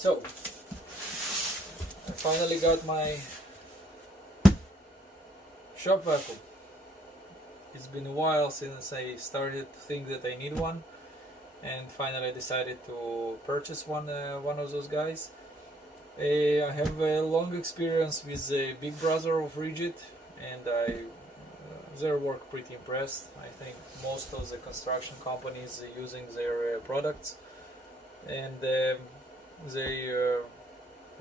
So I finally got my shop vacuum. It's been a while since I started to think that I need one, and finally I decided to purchase one of those guys. I have a long experience with Big Brother of Ridgid, and their work pretty impressed. I think most of the construction companies are using their products, and they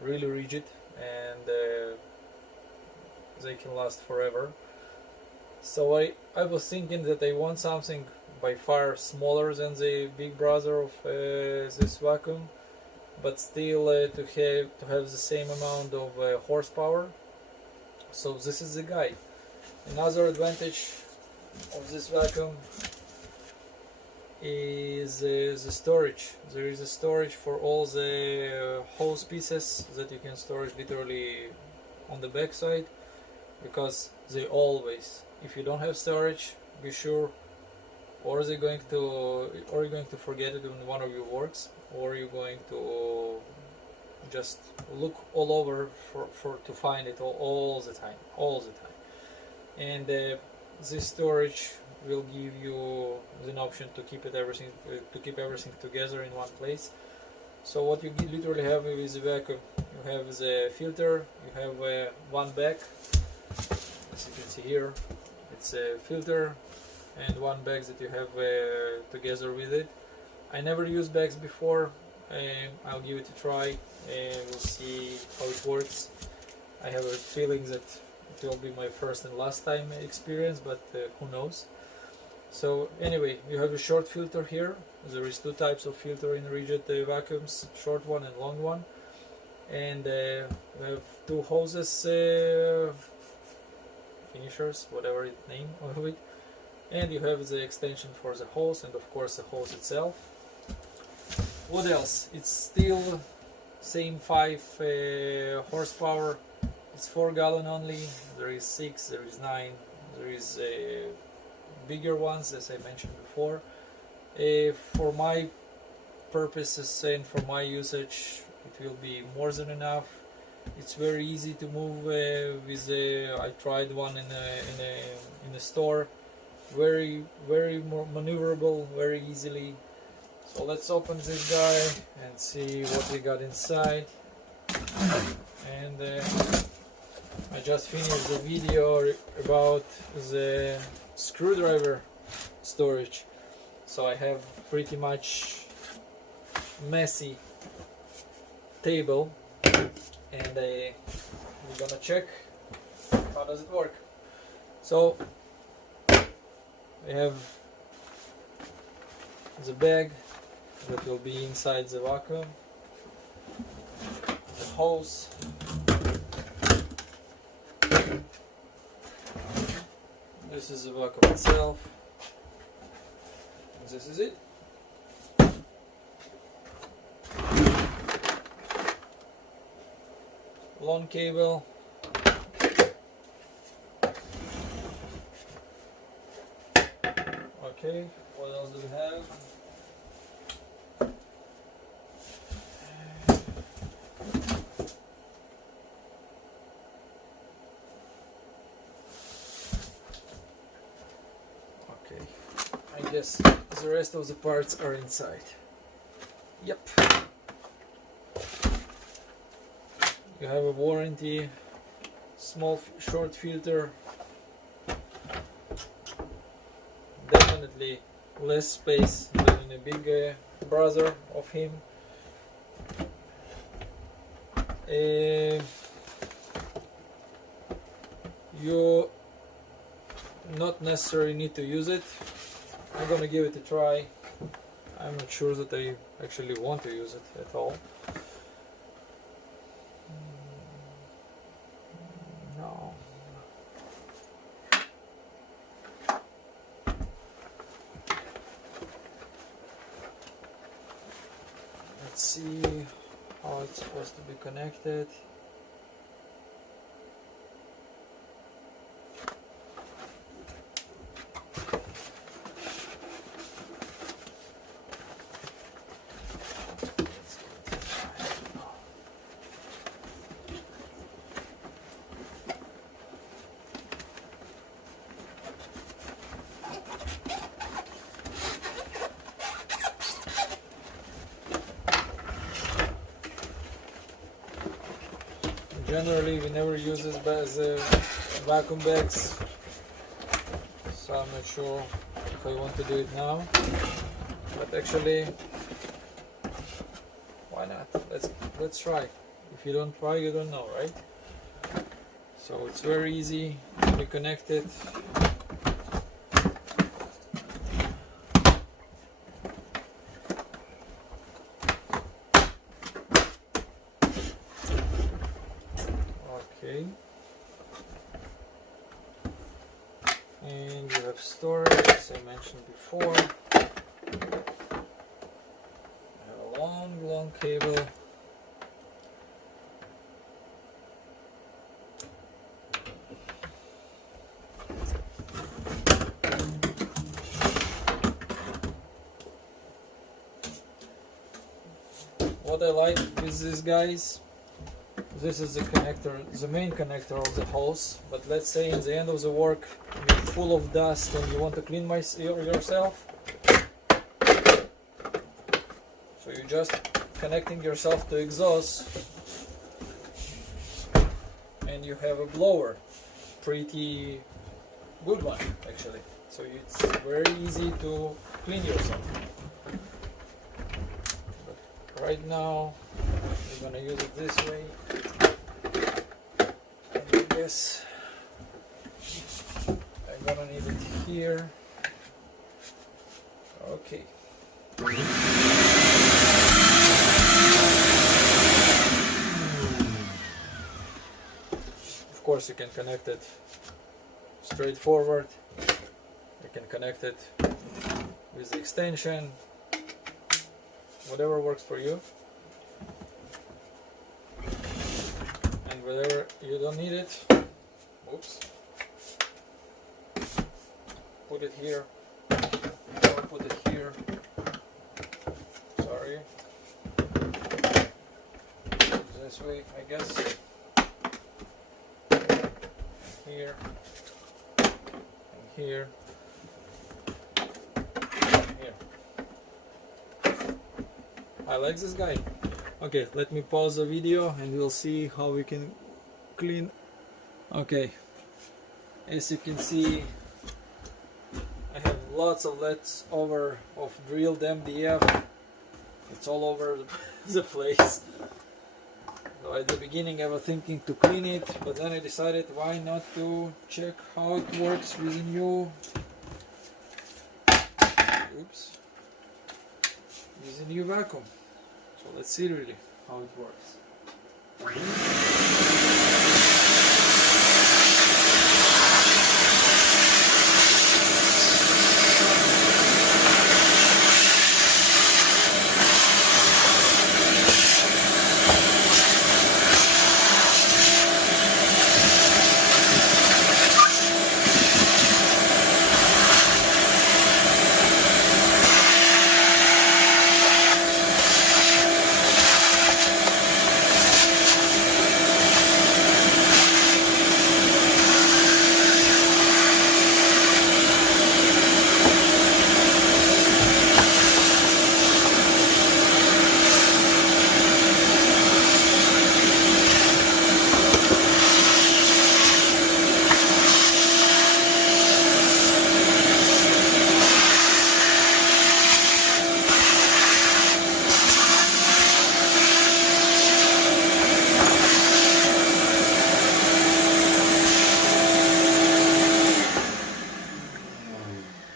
really rigid, and they can last forever. So I was thinking that I want something by far smaller than the Big Brother of this vacuum, but still to have the same amount of horsepower. So this is the guy. Another advantage of this vacuum is the storage. There is a storage for all the hose pieces that you can store literally on the back side, because they always, if you don't have storage, be sure or you're going to forget it when one of you works, or you're going to just look all over to find it all the time. And this storage will give you an option to keep everything together in one place. So what you literally have with the vacuum, you have the filter, you have one bag, as you can see here. It's a filter and one bag that you have together with it. I never used bags before. I'll give it a try and we'll see how it works. I have a feeling that it will be my first and last time experience, but who knows. So anyway, you have a short filter here. There is two types of filter in Ridgid vacuums, short one and long one. And we have two hoses, finishers, whatever the name of it. And you have the extension for the hose, and of course the hose itself. What else? It's still same 5 horsepower. It's 4 gallon only. There is 6, there is 9, there is bigger ones, as I mentioned before. For my purposes and for my usage, it will be more than enough. It's very easy to move with. I tried one in a store. Very maneuverable, very easily. So let's open this guy and see what we got inside. And I just finished the video about the screwdriver storage. So I have pretty much messy table, and we're gonna check how does it work. So we have the bag that will be inside the vacuum, the hose, this is the vacuum itself, and this is it. Long cable, okay, what else do we have? Okay, I guess the rest of the parts are inside. Yep. You have a warranty, small short filter, definitely less space than in a big brother of him. You not necessarily need to use it. I'm gonna give it a try. I'm not sure that I actually want to use it at all. No. Let's see how it's supposed to be connected. Generally we never use this as vacuum bags, so I'm not sure if I want to do it now, but actually why not? Let's try. If you don't try, you don't know, right? So it's very easy to be connected. Okay. And you have storage, as I mentioned before. You have a long cable. What I like with this, guys, this is the connector, the main connector of the hose. But let's say in the end of the work you're full of dust and you want to clean yourself, so you're just connecting yourself to exhaust, and you have a blower, pretty good one actually. So it's very easy to clean yourself. Right now, we're gonna use it this way. And I guess I'm gonna need it here. Okay. Of course, you can connect it straightforward. You can connect it with the extension. Whatever works for you, and whatever you don't need it, oops, put it here, or put it here, sorry, this way I guess, here, and here, and here. I like this guy. Okay, let me pause the video and we'll see how we can clean. Okay, as you can see, I have lots of leftover of drilled MDF. It's all over the place. So at the beginning I was thinking to clean it, but then I decided why not to check how it works with a new, oops, with a new vacuum. So let's see really how it works.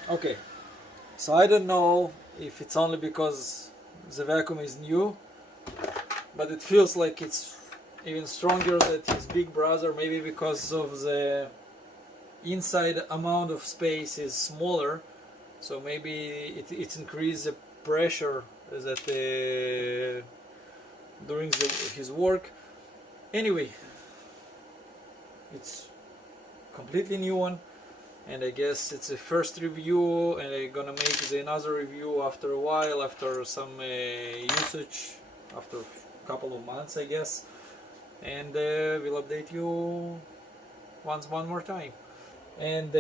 Okay, so I don't know if it's only because the vacuum is new, but it feels like it's even stronger than his big brother, maybe because of the inside amount of space is smaller, so maybe it's increased the pressure that during his work. Anyway, it's completely new one. And I guess it's a first review, and I'm gonna make another review after a while, after some usage, after a couple of months I guess, and we'll update you one more time. And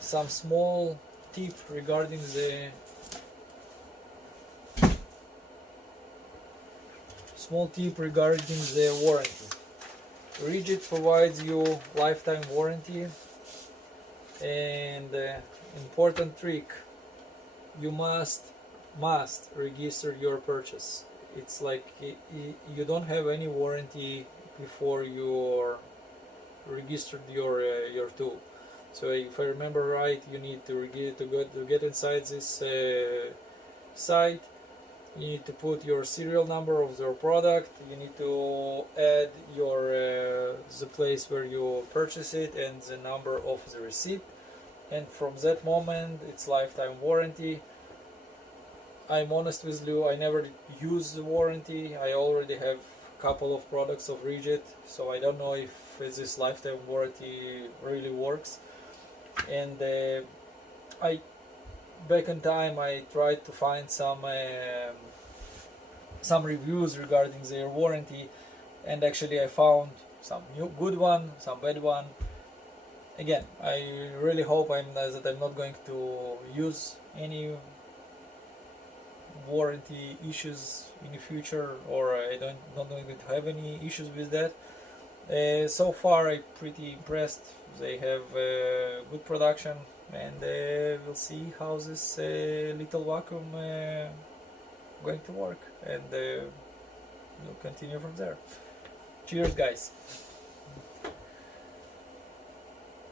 some small tip regarding the warranty. Ridgid provides you lifetime warranty, and important trick, you must register your purchase. It's like you don't have any warranty before you registered your tool. So if I remember right, you need to get inside this site. You need to put your serial number of your product. You need to add your the place where you purchase it and the number of the receipt. And from that moment, it's lifetime warranty. I'm honest with you, I never use the warranty. I already have a couple of products of Ridgid, so I don't know if this lifetime warranty really works. And I back in time I tried to find some reviews regarding their warranty, and actually I found some good one, some bad one. Again, I really hope that I'm not going to use any warranty issues in the future, or not going to have any issues with that. So far I'm pretty impressed. They have good production, and we'll see how this little vacuum going to work, and we'll continue from there. Cheers, guys.